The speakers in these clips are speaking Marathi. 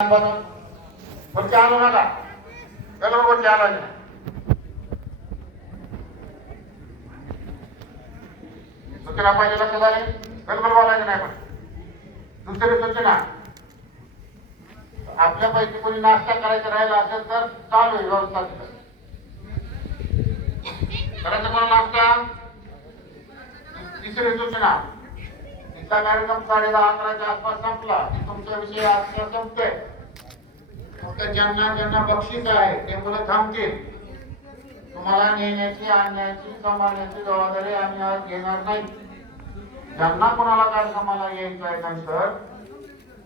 वरती आणू नका त्याला वरती आणायचे सूचना पाहिजे लक्षात आले? गडबड बोलायचं नाही पण. दुसरी सूचना आपल्यापैकी कोणी नाश्ता करायचा राहिला असेल तर चालू आहे व्यवस्था करायचं कोण नाश्ता? तिसरी सूचना तिचा कार्यक्रम साडे दहा अकराच्या आसपास संपला. की तुमचा विषय आजचा संपतोय. फक्त ज्यांना ज्यांना बक्षीस आहे ते मुलं थांबतील. तुम्हाला नेण्याची आणण्याची सांभाळण्याची जबाबदारी आम्ही आज घेणार नाही. ज्यांना कोणाला कार्यक्रमाला यायचं आहे नंतर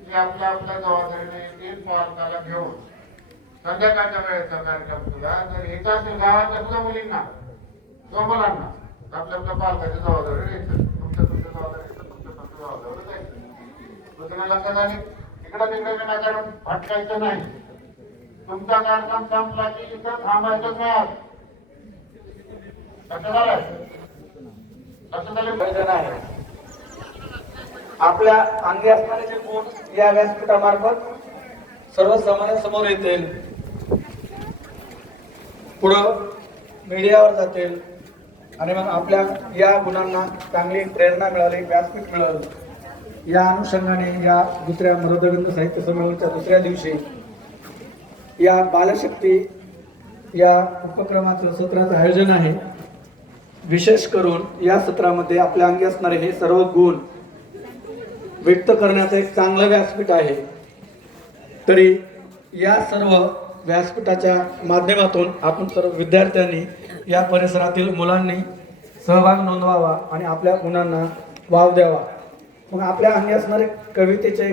ते आपल्या आपल्या जबाबदारीने येतील पालकाला घेऊन. संध्याकाळच्या वेळेचा कार्यक्रम तुला. जर येत असेल गावातल्या तुझ्या मुलींना किंवा मुलांना. आपल्या आपल्या पालकाची जबाबदारी यायचं तुमच्या तुमच्या जबाबदारी तुमच्या तुमच्या जबाबदारी जायचं. तुम्ही लक्षात आले इकडं तिकडे नजर भटकायचं नाही. तुमचा कार्यक्रम संपला की इथं थांबायचं नाही आज. लक्षात आलं लक्षात आलं प्रयोजन आहे आपल्या अंगी असणारे जे गुण या व्यासपीठामार्फत सर्व समाजासमोर येतील पुढं मीडियावर जातील आणि मग आपल्या या गुणांना चांगली प्रेरणा मिळाली व्यासपीठ मिळेल. या अनुषंगाने या दुसऱ्या मरोदगंध साहित्य संमेलनाच्या दुसऱ्या दिवशी या बालशक्ती या उपक्रमाचं सत्राचं आयोजन आहे. विशेष करून या सत्रामध्ये आपल्या अंगी असणारे हे सर्व गुण व्यक्त करण्याचं एक चांगलं व्यासपीठ आहे. तरी या सर्व व्यासपीठाच्या माध्यमातून आपण सर्व विद्यार्थ्यांनी या परिसरातील मुलांनी सहभाग नोंदवावा आणि आपल्या गुणांना वाव द्यावा. मग आपल्या अंगी असणारे कवितेचे